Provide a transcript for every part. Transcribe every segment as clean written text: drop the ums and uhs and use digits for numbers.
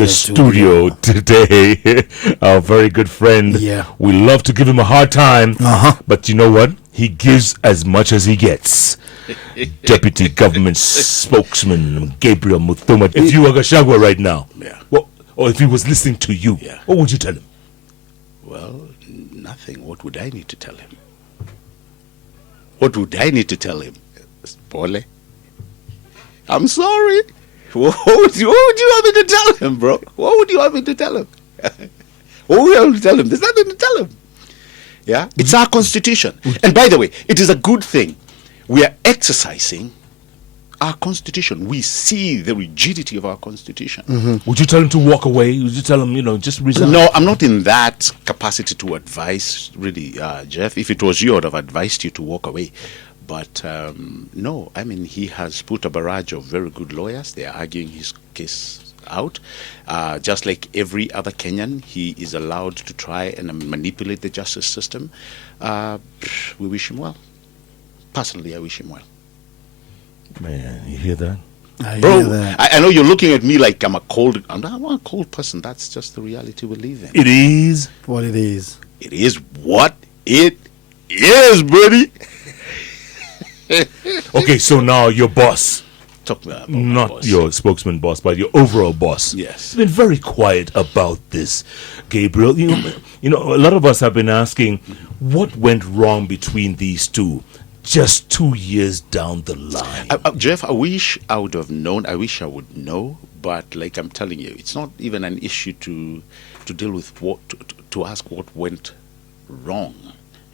the studio today. Our very good friend. Yeah. We love to give him a hard time. But you know what? He gives as much as he gets. Deputy Government Spokesman Gabriel Muthuma. If you were Gachagua right now, or if he was listening to you, what would you tell him? Well, nothing. What would I need to tell him? What would I need to tell him? Pole, I'm sorry. What would you want me to tell him, bro? What would you want me to tell him? What would you want me to tell him? There's nothing to tell him. Yeah? It's our constitution. And by the way, it is a good thing. We are exercising our constitution. We see the rigidity of our constitution. Would you tell him to walk away? Would you tell him, just resign? No, I'm not in that capacity to advise, really, Jeff. If it was you, I would have advised you to walk away. But no, I mean, he has put a barrage of very good lawyers. They are arguing his case out. Just like every other Kenyan, he is allowed to try and manipulate the justice system. We wish him well. Personally, I wish him well. Man, you hear that? Bro, I know you're looking at me like I'm not a cold person. That's just the reality we live in. It is what it is. It is what it is, buddy. Okay, so now your boss, Talk about not boss. your spokesman boss, but your overall boss. Yes. He's been very quiet about this, Gabriel. You know, a lot of us have been asking what went wrong between these two just 2 years down the line. Jeff, I wish I would have known. I wish I would know. But like I'm telling you, it's not even an issue to deal with to ask what went wrong.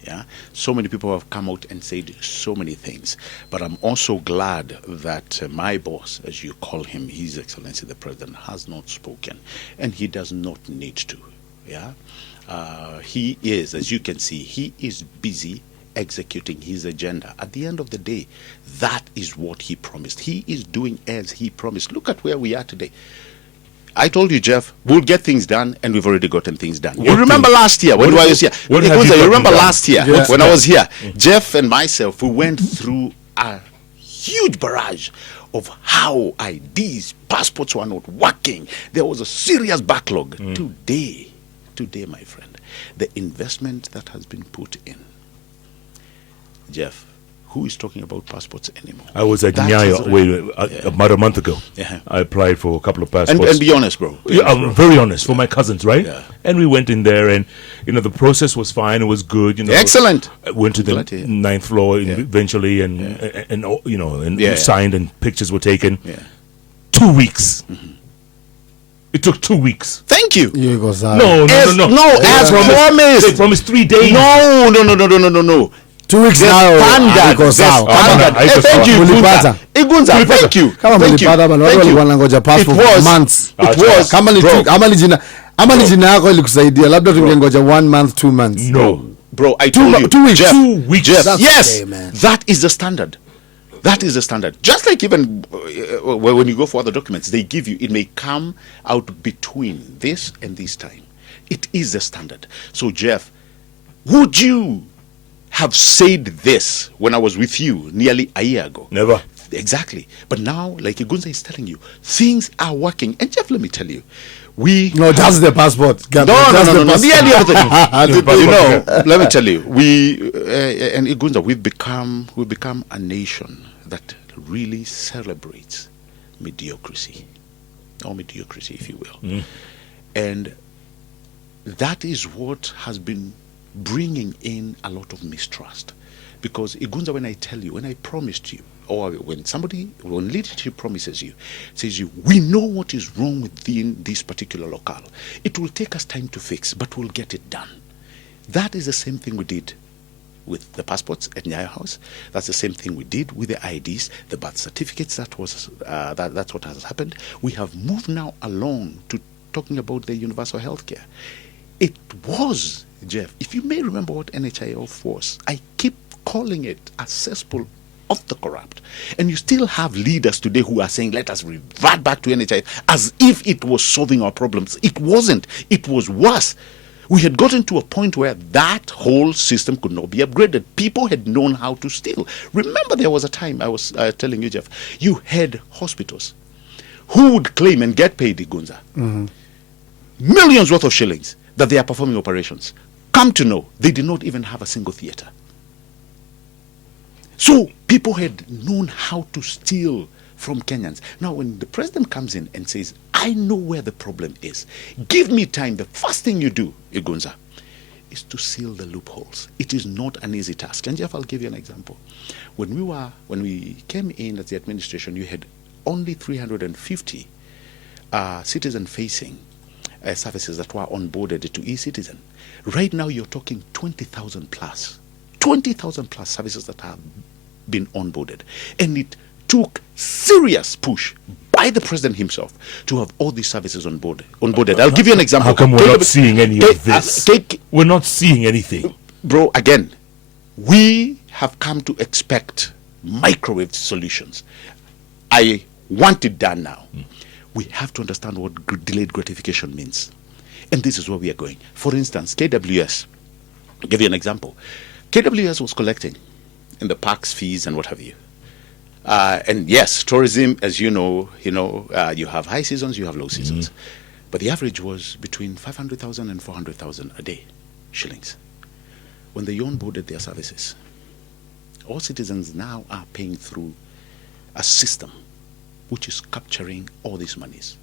Yeah, so many people have come out and said so many things, but I'm also glad that my boss, as you call him, His Excellency the President, has not spoken, and he does not need to. Yeah, he is, as you can see, he is busy executing his agenda. At the end of the day, that is what he promised. He is doing as he promised. Look at where we are today. I told you, Jeff, we'll get things done, and we've already gotten things done. You remember last year when I was here? You remember last year when I was here? Jeff and myself, we went through a huge barrage of how IDs, passports were not working. There was a serious backlog. Today, my friend, the investment that has been put in, Jeff, who is talking about passports anymore? I was at Nyayo about a month ago. I applied for a couple of passports. And be honest, bro. I'm very honest, for my cousins, right? Yeah. And we went in there, and the process was fine. It was good. Excellent. I went to the 9th floor eventually, and signed, and pictures were taken. 2 weeks. It took 2 weeks. Thank you. No. As promised. They promised 3 days. No. 2 weeks now. Thank you, Igunza. Thank you. Wanangoja passport for months. It was. Kama ni jina yako ilikusaidia, labda tungengoja 1 month, 2 months. No, bro, I told you. 2 weeks. Jeff, 2 weeks. Jeff, yes, man. that is the standard. That is the standard. Just like even when you go for other documents, they give you, it may come out between this and this time. It is the standard. So, Jeff, would you have said this when I was with you nearly a year ago? Never. Exactly. But now, like Igunza is telling you, things are working. And Jeff, let me tell you, that's the passport. No. Let me tell you, and Igunza, we've become a nation that really celebrates mediocrity, if you will. And that is what has been bringing in a lot of mistrust. Because Igunza, when I promised you, or when leadership promises you, says we know what is wrong within this particular locale. It will take us time to fix, but we'll get it done. That is the same thing we did with the passports at Nyayo House. That's the same thing we did with the IDs, the birth certificates. That's what has happened. We have moved now along to talking about the universal health care. It was, Jeff, if you may remember what NHIF was, I keep calling it a cesspool of the corrupt. And you still have leaders today who are saying, let us revert back to NHIF as if it was solving our problems. It wasn't. It was worse. We had gotten to a point where that whole system could not be upgraded. People had known how to steal. Remember, there was a time, I was telling you, Jeff, you had hospitals who would claim and get paid, Igunza, millions worth of shillings that they are performing operations. Come to know, they did not even have a single theater. So people had known how to steal from Kenyans. Now, when the president comes in and says, I know where the problem is, give me time, the first thing you do, Igunza, is to seal the loopholes. It is not an easy task. And Jeff, I'll give you an example. When we came in as the administration, you had only 350 citizen-facing services that were onboarded to e-citizen. Right now, you're talking 20,000 plus. 20,000 plus services that have been onboarded. And it took serious push by the president himself to have all these services onboarded. I'll give you an example. How come we're not seeing any of this? We're not seeing anything. Bro, again, we have come to expect microwave solutions. I want it done now. We have to understand what delayed gratification means. And this is where we are going. For instance, KWS, I'll give you an example. KWS was collecting in the parks fees and what have you. And yes, tourism, as you know, you have high seasons, you have low seasons. But the average was between 500,000 and 400,000 a day, shillings. When they onboarded their services, all citizens now are paying through a system which is capturing all these monies.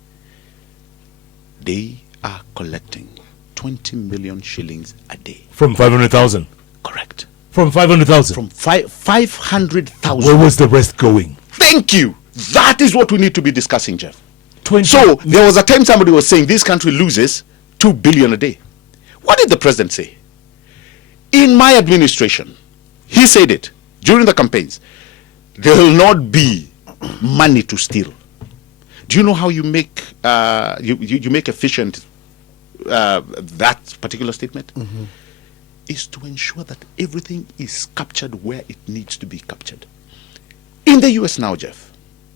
They are collecting 20 million shillings a day. From 500,000? Correct. From 500,000? From 500,000. Where was the rest going? Thank you. That is what we need to be discussing, Jeff. 20. So there was a time somebody was saying this country loses 2 billion a day. What did the president say? In my administration, he said it during the campaigns, there will not be money to steal. Do you know how you make you make efficient that particular statement? Is to ensure that everything is captured where it needs to be captured. In the US now, Jeff,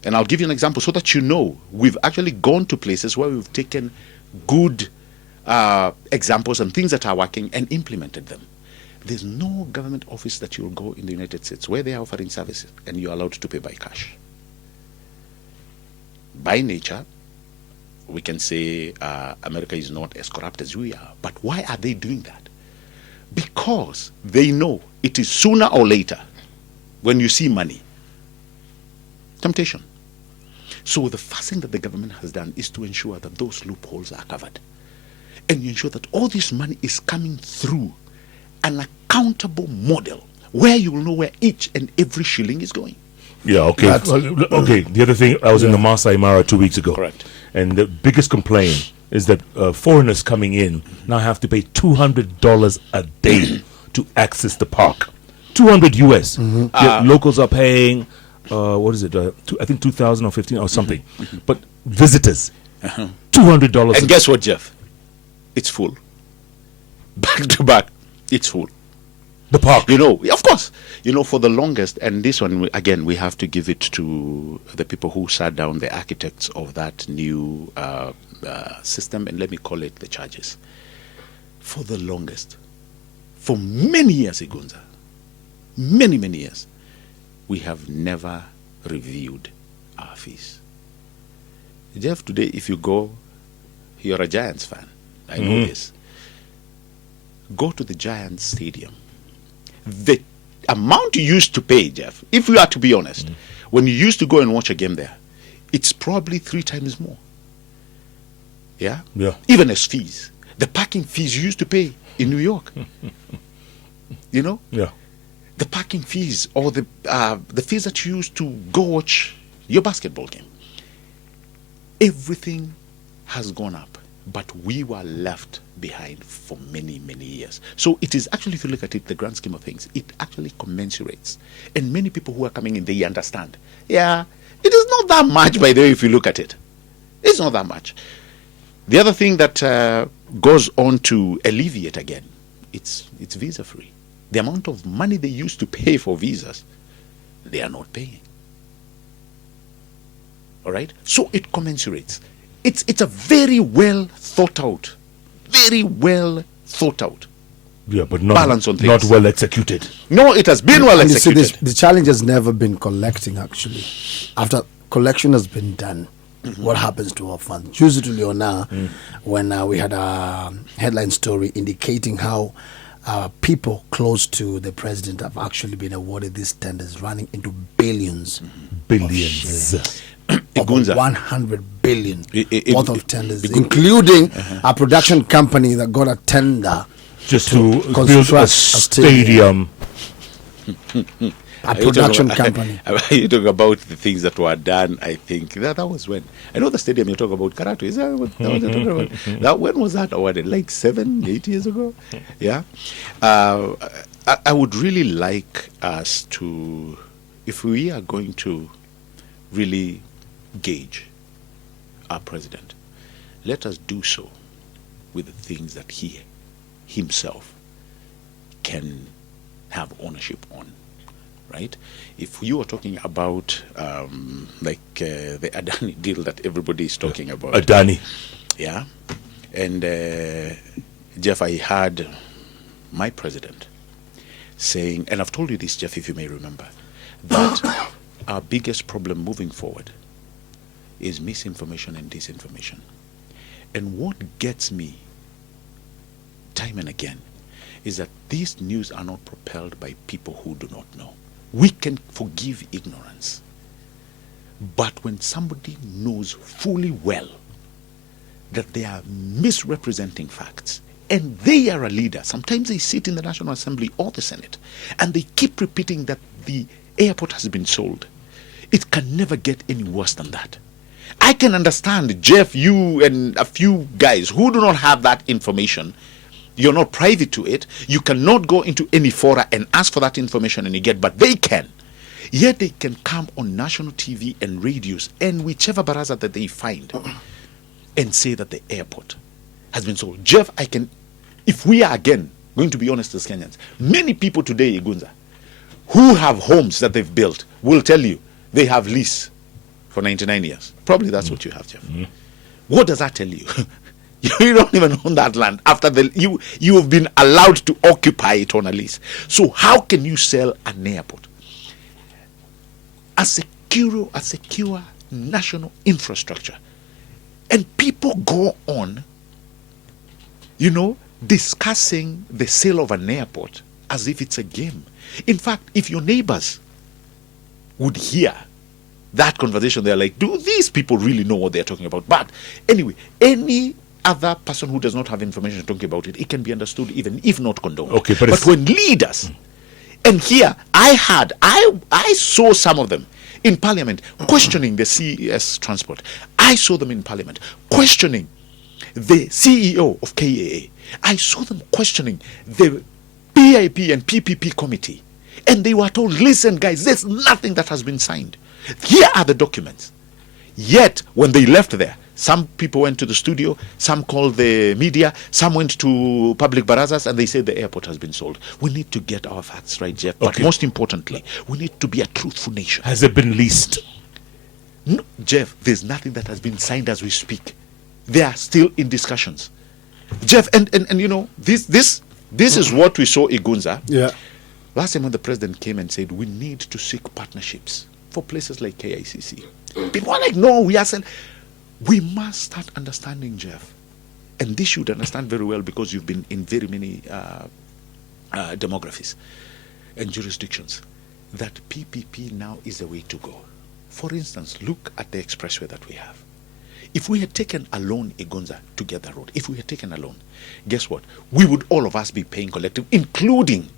and I'll give you an example so that you know, we've actually gone to places where we've taken good examples and things that are working and implemented them. There's no government office that you'll go in the United States where they are offering services and you're allowed to pay by cash. By nature, we can say America is not as corrupt as we are. But why are they doing that? Because they know it is sooner or later, when you see money, temptation. So the first thing that the government has done is to ensure that those loopholes are covered. And you ensure that all this money is coming through an accountable model where you will know where each and every shilling is going. Yeah, okay. Okay, the other thing, I was in the Masai Mara 2 weeks ago. Correct. And the biggest complaint is that foreigners coming in now have to pay $200 a day to access the park. 200 US. The locals are paying, what is it? I think 2,000 or 15 or something. But visitors, $200. And guess what, Jeff? It's full. Back to back, it's full. The park. Of course. For the longest, and this one, again, we have to give it to the people who sat down, the architects of that new system, and let me call it the charges. For the longest, for many years, Igunza, many, many years, we have never reviewed our fees. Jeff, today, if you go, you're a Giants fan. I know this. Go to the Giants Stadium. The amount you used to pay, Jeff, if we are to be honest, when you used to go and watch a game there, it's probably 3 times more. Yeah? Even as fees. The parking fees you used to pay in New York. Yeah. The parking fees or the fees that you used to go watch your basketball game. Everything has gone up. But we were left behind for many, many years. So it is actually, if you look at it, the grand scheme of things, it actually commensurates. And many people who are coming in, they understand. Yeah, it is not that much, by the way, if you look at it. It's not that much. The other thing that goes on to alleviate again, it's visa-free. The amount of money they used to pay for visas, they are not paying. All right? So it commensurates. It's a very well thought out. Yeah, but balance on things. Not well executed. No, it has been well executed. The challenge has never been collecting, actually. After collection has been done, what happens to our funds. Juzi tuliona when we had a headline story indicating how people close to the president have actually been awarded these tenders running into billions. Billions. Over 100 billion worth of tenders, including a production company that got a tender just to build construct a stadium. A production company. You talk about the things that were done. I think that was when, I know the stadium you talk about, Karatu. Is that what you're talking about? That, when was that awarded? Like 7-8 years ago? Yeah. I would really like us to, if we are going to really gauge our president, let us do so with the things that he himself can have ownership on. Right? If you are talking about the ADANI deal that everybody is talking about. ADANI. Yeah. And Jeff, I had my president saying, and I've told you this, Jeff, if you may remember, that our biggest problem moving forward is misinformation and disinformation. And what gets me time and again is that these news are not propelled by people who do not know. We can forgive ignorance. But when somebody knows fully well that they are misrepresenting facts, and they are a leader, sometimes they sit in the National Assembly or the Senate, and they keep repeating that the airport has been sold, it can never get any worse than that. I can understand, Jeff, you and a few guys who do not have that information. You're not privy to it. You cannot go into any fora and ask for that information and you get, but they can. Yet they can come on national TV and radios and whichever baraza that they find and say that the airport has been sold. Jeff, I can, if we are again going to be honest as Kenyans, many people today, Igunza, who have homes that they've built will tell you they have lease for 99 years. Probably that's what you have, Jeff. What does that tell you? You don't even own that land after you have been allowed to occupy it on a lease. So how can you sell an airport? A secure national infrastructure. And people go on, discussing the sale of an airport as if it's a game. In fact, if your neighbors would hear that conversation, they're like, do these people really know what they're talking about? But anyway, any other person who does not have information talking about it, it can be understood even if not condoned. Okay, but when leaders, and here I saw some of them in Parliament questioning the CES transport. I saw them in Parliament questioning the CEO of KAA. I saw them questioning the PIP and PPP committee. And they were told, listen guys, there's nothing that has been signed. Here are the documents. Yet, when they left there, some people went to the studio, some called the media, some went to public barazas, and they said the airport has been sold. We need to get our facts right, Jeff. But most importantly, we need to be a truthful nation. Has it been leased? No, Jeff, there's nothing that has been signed as we speak. They are still in discussions. Jeff, and this is what we saw Igunza. Yeah. Last time when the president came and said, we need to seek partnerships for places like KICC. People are like, no, we must start understanding, Jeff. And this should understand very well because you've been in very many demographies and jurisdictions, that PPP now is the way to go. For instance, look at the expressway that we have. If we had taken a loan, Igunza, to get the road, if we had taken a loan, guess what? We would all of us be paying collective, including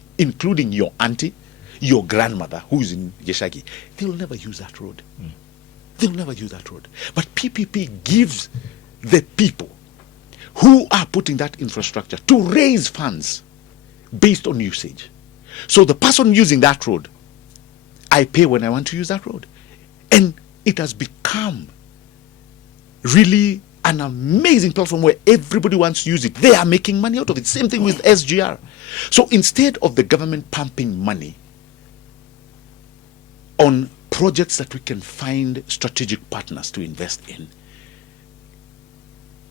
your auntie, your grandmother who's in Yeshagi. They'll never use that road. They'll never use that road. But PPP gives the people who are putting that infrastructure to raise funds based on usage. So the person using that road, I pay when I want to use that road. And it has become really an amazing platform where everybody wants to use it. They are making money out of it. Same thing with SGR. So instead of the government pumping money on projects that we can find strategic partners to invest in,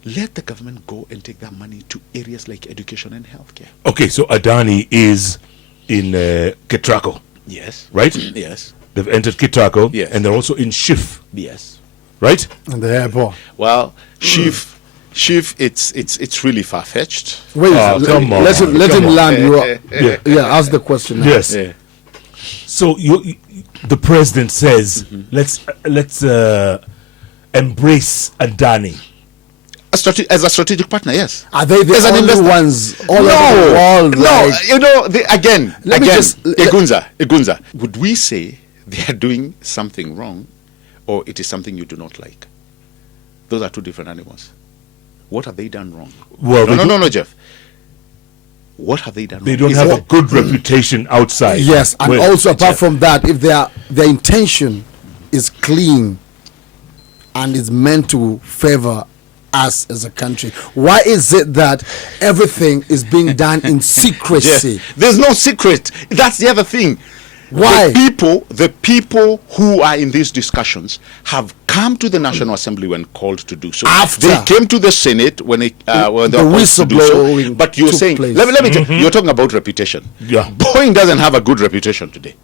let the government go and take that money to areas like education and healthcare. Okay, so ADANI is in Ketraco. Yes. Right? Yes. They've entered Ketraco. Yes. And they're also in SHIF. Yes. right? And the airport. Well, SHIF, it's really far fetched. Wait, come on. let him Come on. land. Yeah, ask the question. Now. Yes. Yeah. So the president says, let's embrace ADANI. As a strategic partner, yes. Are they the As an only investor. ones all over the world? No, like- you know, again, Let me just- Igunza, would we say they are doing something wrong, or it is something you do not like? Those are two different animals. What have they done wrong? Well, No, Jeff. What have they done They wrong? don't have a good reputation outside. Yes, and Well, also apart from that, if their intention is clean and is meant to favor us as a country, why is it that everything is being done in secrecy? Jeff, there's no secret. That's the other thing. Why? The people who are in these discussions have come to the National Assembly when called to do so. After they came to the Senate when they were the called to do so. whistleblowing But you're took saying, place. let me tell you, you're talking about reputation. Yeah. Boeing doesn't have a good reputation today.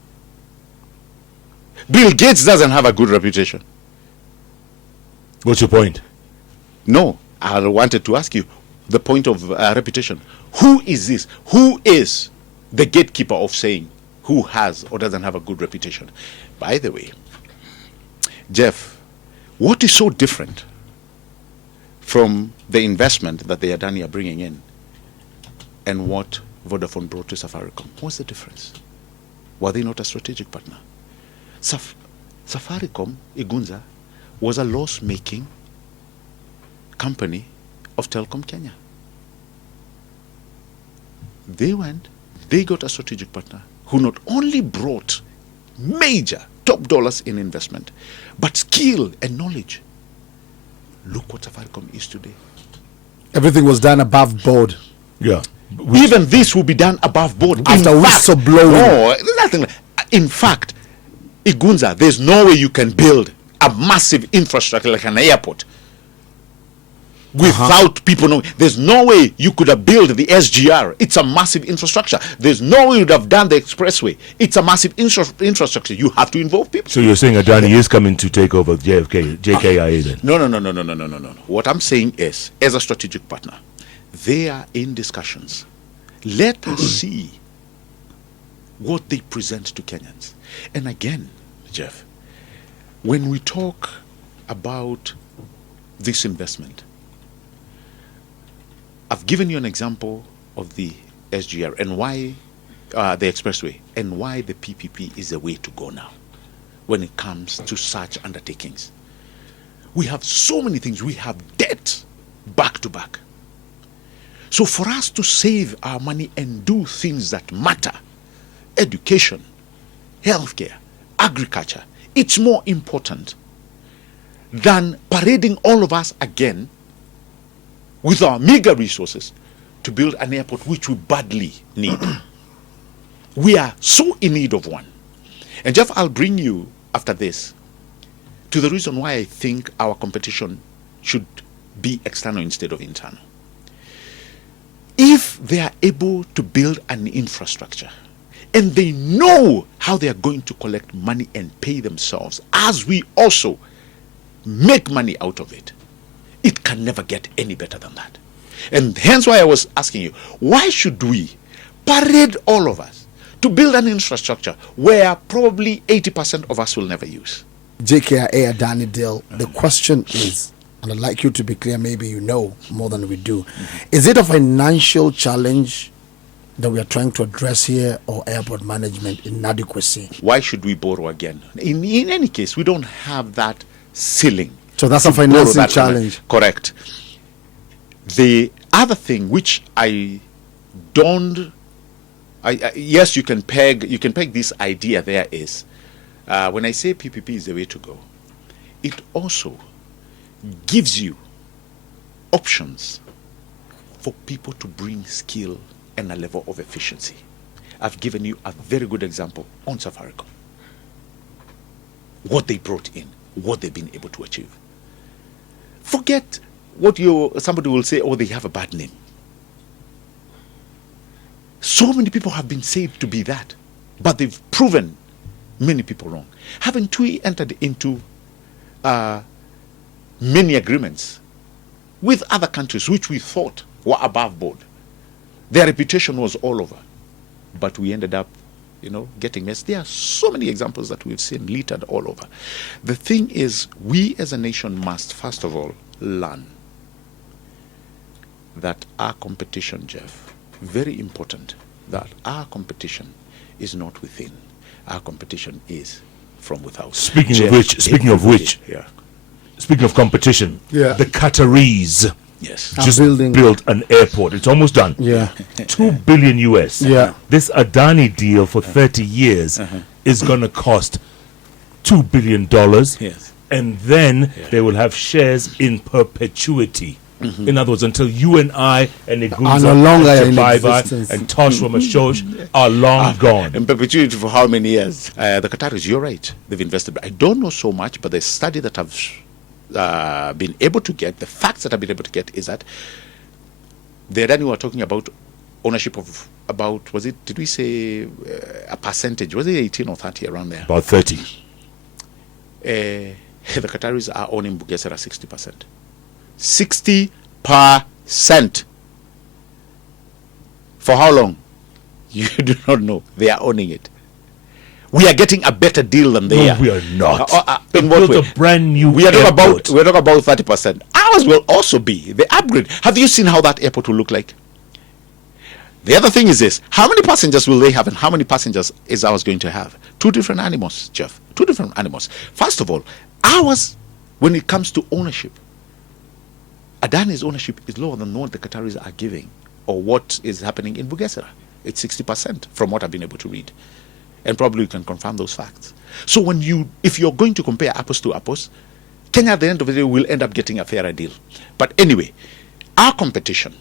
Bill Gates doesn't have a good reputation. What's your point? No, I wanted to ask you the point of reputation. Who is this? Who is the gatekeeper of saying who has or doesn't have a good reputation? By the way, Jeff, what is so different from the investment that the ADANI are bringing in and what Vodafone brought to Safaricom? What's the difference? Were they not a strategic partner? Safaricom, Igunza, was a loss-making company of Telkom Kenya. They got a strategic partner who not only brought major top dollars in investment, but skill and knowledge. Look what Safaricom is today. Everything was done above board. Yeah. Even this will be done above board. After In fact- whistleblowing. No, there's nothing. In fact, Igunza, there's no way you can build a massive infrastructure like an airport without people knowing. There's no way you could have built the SGR. It's a massive infrastructure. There's no way you'd have done the expressway. It's a massive infrastructure. You have to involve people. So you're saying ADANI is coming to take over JKIA then? No. What I'm saying is, as a strategic partner, they are in discussions. Let us see what they present to Kenyans. And again, Jeff, when we talk about this investment, I've given you an example of the SGR and why the expressway and why the PPP is the way to go now when it comes to such undertakings. We have so many things. We have debt back to back. So for us to save our money and do things that matter, education, healthcare, agriculture, it's more important than parading all of us again with our meager resources to build an airport which we badly need. We are so in need of one. And Jeff, I'll bring you after this to the reason why I think our competition should be external instead of internal. If they are able to build an infrastructure and they know how they are going to collect money and pay themselves, as we also make money out of it, it can never get any better than that. And hence why I was asking you, why should we parade all of us to build an infrastructure where probably 80% of us will never use? JKIA ADANI Deal, the question is, and I'd like you to be clear, maybe you know more than we do, is it a financial challenge that we are trying to address here, or airport management inadequacy? Why should we borrow again? In any case, we don't have that ceiling. So that's a to borrow financing that challenge. money. Correct. The other thing which I don't, yes, you can peg this idea there is, when I say PPP is the way to go, it also gives you options for people to bring skill and a level of efficiency. I've given you a very good example on Safaricom. What they brought in, what they've been able to achieve. Forget what somebody will say, oh, they have a bad name. So many people have been said to be that, but they've proven many people wrong. Having TUI entered into many agreements with other countries which we thought were above board. Their reputation was all over. But we ended up, getting messed. There are so many examples that we've seen littered all over. The thing is, we as a nation must, first of all, learn that our competition, Jeff, very important, that our competition is not within. Our competition is from without. Speaking of competition, the Qataris just built an airport. It's almost done. Yeah. $2 billion US. Yeah. This ADANI deal for 30 years is going to cost $2 billion. Yes. And then they will have shares in perpetuity. In other words, until you and I and Igunza and Baibai and Tosh Ramashosh are long gone. In perpetuity for how many years? The Qataris, you're right. They've invested. I don't know so much, but the study that I've been able to get, the facts that I've been able to get is that the ADANI were talking about ownership of about, did we say a percentage? Was it 18 or 30 around there? About 30. The Qataris are owning Bugesera 60%. 60%. For how long? You do not know. They are owning it. We are getting a better deal than they are. We are not. In what way? A brand new we are airport. talking about 30%. Ours will also be the upgrade. Have you seen how that airport will look like? The other thing is this: how many passengers will they have, and how many passengers is ours going to have? Two different animals, Jeff. Two different animals. First of all, ours, when it comes to ownership, ADANI's ownership is lower than what the Qataris are giving, or what is happening in Bugesera. It's 60% from what I've been able to read. And probably you can confirm those facts. So if you're going to compare apples to apples, Kenya at the end of the day will end up getting a fairer deal. But anyway, our competition,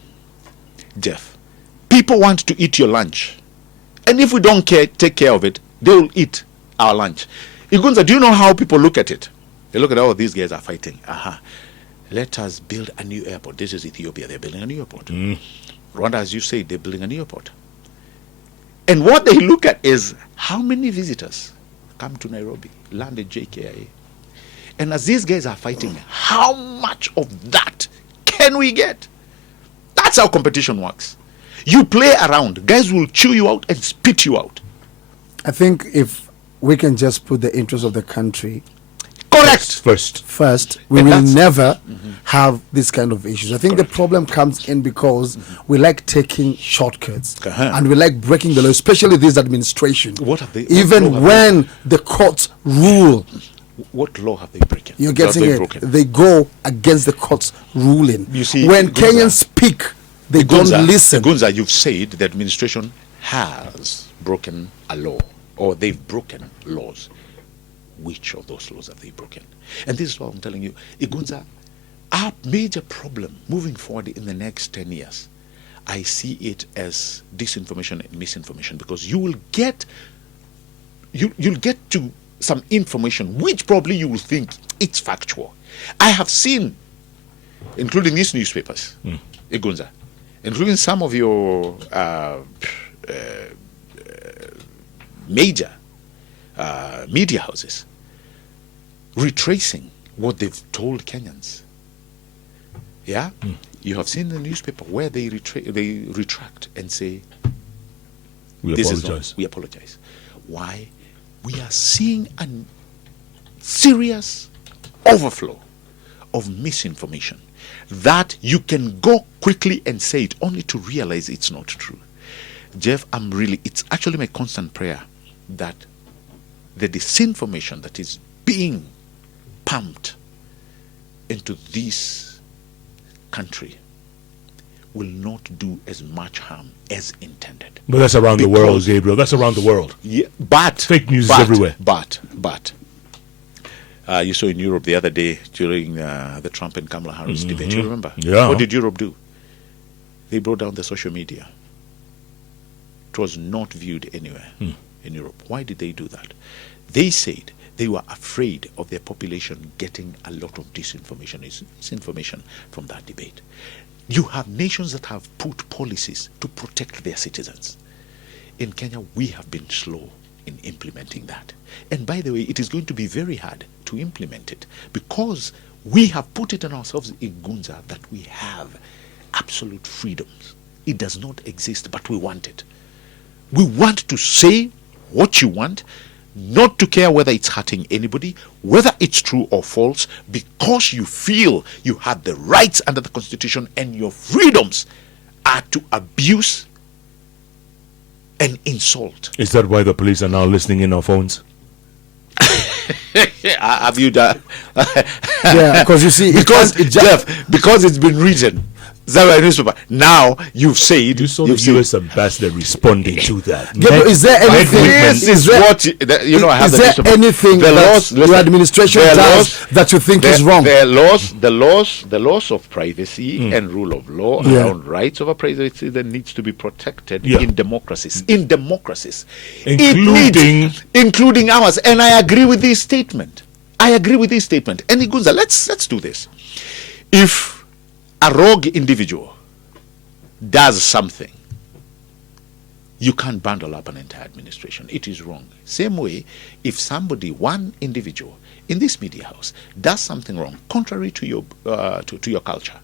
Jeff, people want to eat your lunch. And if we don't take care of it, they will eat our lunch. Igunza, do you know how people look at it? They look at, these guys are fighting. Let us build a new airport. This is Ethiopia. They're building a new airport. Rwanda, as you say, they're building a new airport. And what they look at is how many visitors come to Nairobi, land at JKIA. And as these guys are fighting, how much of that can we get? That's how competition works. You play around, guys will chew you out and spit you out. I think if we can just put the interest of the country first, we will never have this kind of issues. I think the problem comes in because we like taking shortcuts and we like breaking the law, especially this administration. What have they? Even when the courts rule, what law have they broken? You're getting it. They go against the court's ruling. You see, when Kenyans speak, they don't listen. Gunza, you've said the administration has broken a law, or they've broken laws. Which of those laws have they broken? And this is what I'm telling you. Igunza, our major problem moving forward in the next 10 years, I see it as disinformation and misinformation, because you'll get to some information which probably you will think it's factual. I have seen, including these newspapers, Igunza, including some of your major media houses, retracing what they've told Kenyans. Yeah? You have seen the newspaper where they retract and say, we apologize. Why? We are seeing a serious overflow of misinformation that you can go quickly and say it only to realize it's not true. Jeff, it's actually my constant prayer that the disinformation that is being pumped into this country will not do as much harm as intended. But that's around the world, Gabriel. That's around the world. Yeah, but fake news is everywhere. But you saw in Europe the other day during the Trump and Kamala Harris debate. You remember? Yeah. What did Europe do? They brought down the social media. It was not viewed anywhere in Europe. Why did they do that? They said they were afraid of their population getting a lot of misinformation from that debate. You have nations that have put policies to protect their citizens. In Kenya, we have been slow in implementing that. And by the way, it is going to be very hard to implement it because We have put it on ourselves in Gunza that we have absolute freedoms. It does not exist, but we want it. We want to say what you want, not to care whether it's hurting anybody, whether it's true or false, because you feel you have the rights under the Constitution and your freedoms are to abuse and insult. Is that why the police are now listening in our phones? Have you done? Yeah, because you see, Jeff, because it's been written. Newspaper. Now you've said You saw the U.S. ambassador responding to that. Yeah, but is there anything? Is there anything that your administration does that you think is wrong? The laws of privacy and rule of law around rights over privacy that needs to be protected in democracies. Including ours. And I agree with this statement. And Igunza, let's do this. If a rogue individual does something, you can't bundle up an entire administration. It is wrong. Same way, if one individual in this media house does something wrong, contrary to your culture,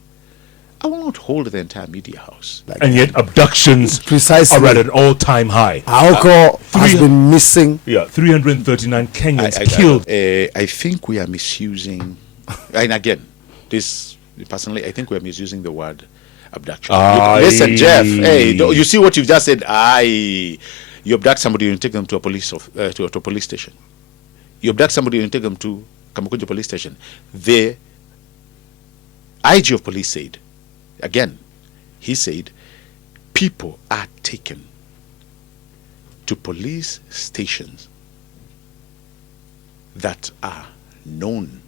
I will not hold the entire media house. And yet abductions are at an all-time high. Aoko has been missing. 339 Kenyans killed. I think we are misusing, and again, this personally, I think we are misusing the word abduction. Listen, Jeff, you see what you've just said? You abduct somebody and take them to a police to a police station. You abduct somebody and take them to Kamakunja police station. The IG of police said, again, he said, people are taken to police stations that are known.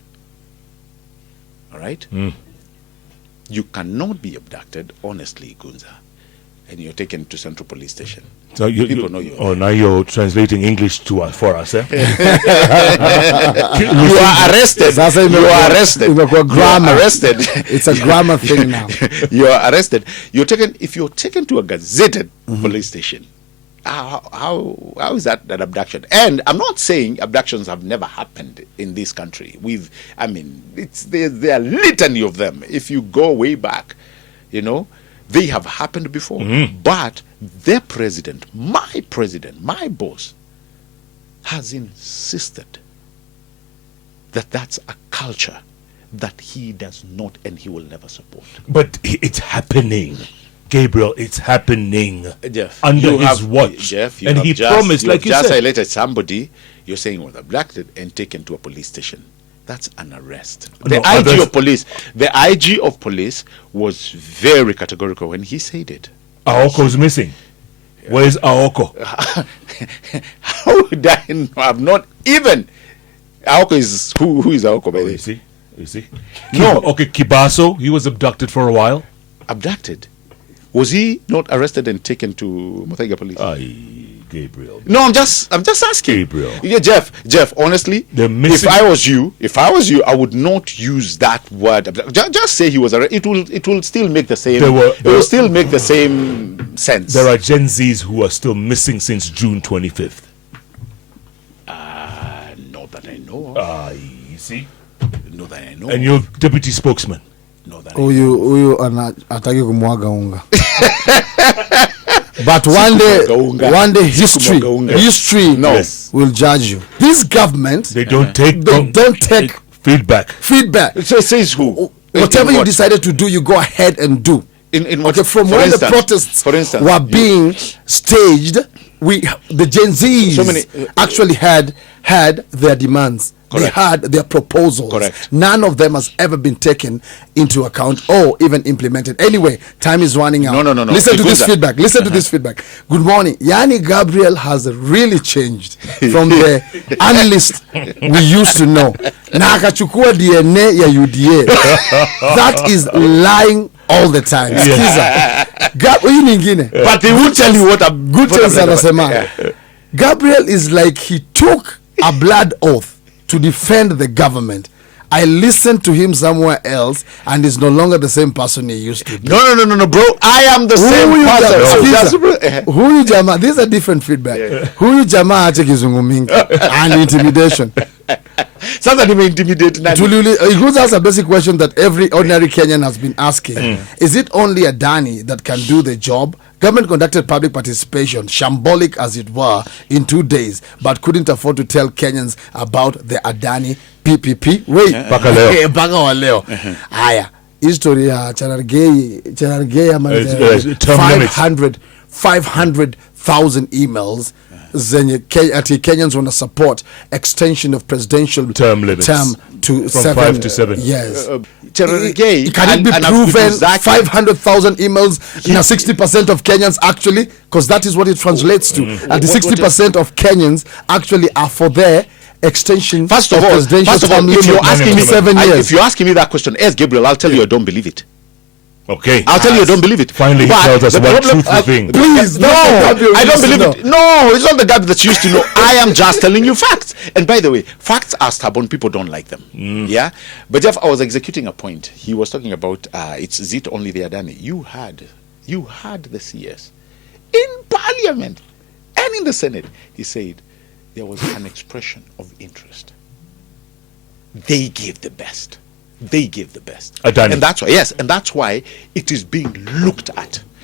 All right? You cannot be abducted, honestly, Gunza, and you're taken to Central Police Station. So people know you. Oh, now you're translating English for us, eh? You are arrested. You are arrested. It's a grammar thing now. You are arrested. If you're taken to a gazetted police station, how is that an abduction? And I'm not saying abductions have never happened in this country. There are litany of them. If you go way back, they have happened before. But their president, my boss, has insisted that that's a culture that he does not and he will never support. But it's happening. Gabriel, it's happening. Jeff, under his watch. Jeff, and he promised, like you said. You just highlighted somebody you're saying was abducted and taken to a police station. That's an arrest. The IG of police was very categorical when he said it. Aoko's missing. Where's Aoko? How would I know? I've not even. Aoko is who is Aoko, by the way? You see? No. Okay, Kibaso, he was abducted for a while. Abducted? Was he not arrested and taken to Muthaiga police? Gabriel. No, I'm just asking. Gabriel. Yeah, Jeff. Honestly, if I was you, I would not use that word. Just say he was arrested. It will still make the same. It will still make the same sense. There are Gen Zs who are still missing since June 25th. Not that I know of. You see? Not that I know. And you're deputy spokesman. Huyu anataki kumwaga unga. But one day history will judge you. This government, they don't take feedback. So it says who? Whatever you decided to do, you go ahead and do. From when the protests were being staged, the Gen Zs actually had their demands. Correct. They had their proposals. Correct. None of them has ever been taken into account or even implemented. Anyway, time is running out. No. Listen to this feedback. Listen to this feedback. Good morning. Yani Gabriel has really changed from the analyst we used to know. Na akachukua DNA ya UDA. That is lying all the time. But he will tell you what a good thing. Gabriel is like he took a blood oath to defend the government. I listened to him somewhere else, and he's no longer the same person he used to be. No, bro. I am the same person. Huyu Jama, these are different feedback. Huyu Jama ache kizungu mingi and intimidation. Somebody may intimidate. It goes ask a basic question that every ordinary Kenyan has been asking. Is it only ADANI that can do the job? Government conducted public participation, shambolic as it were, in 2 days, but couldn't afford to tell Kenyans about the ADANI PPP. Wait, Baka wa leo. Aya, history ya Cherargei 500,000 emails. Zenye Kenyans want to support extension of presidential term limits to from 5 to 7. Yes. Can it be proven 500,000 emails? 60% of Kenyans actually, because that is what it translates to. And the 60% of Kenyans actually are for their extension. First of all, if you're asking me 7 years, if you're asking me that question, as Gabriel, I'll tell you I don't believe it. Okay. I'll tell you I don't believe it. Finally, he tells us one truthful thing. Please, no, I don't believe it. No, it's not the guy that you used to know. I am just telling you facts. And by the way, facts are stubborn. People don't like them. Yeah? But Jeff, I was executing a point. He was talking about, is it only the ADANI? You had the CS in Parliament and in the Senate. He said there was an expression of interest. They gave the best. They give the best. ADANI. And that's why, yes, and that's why it is being looked at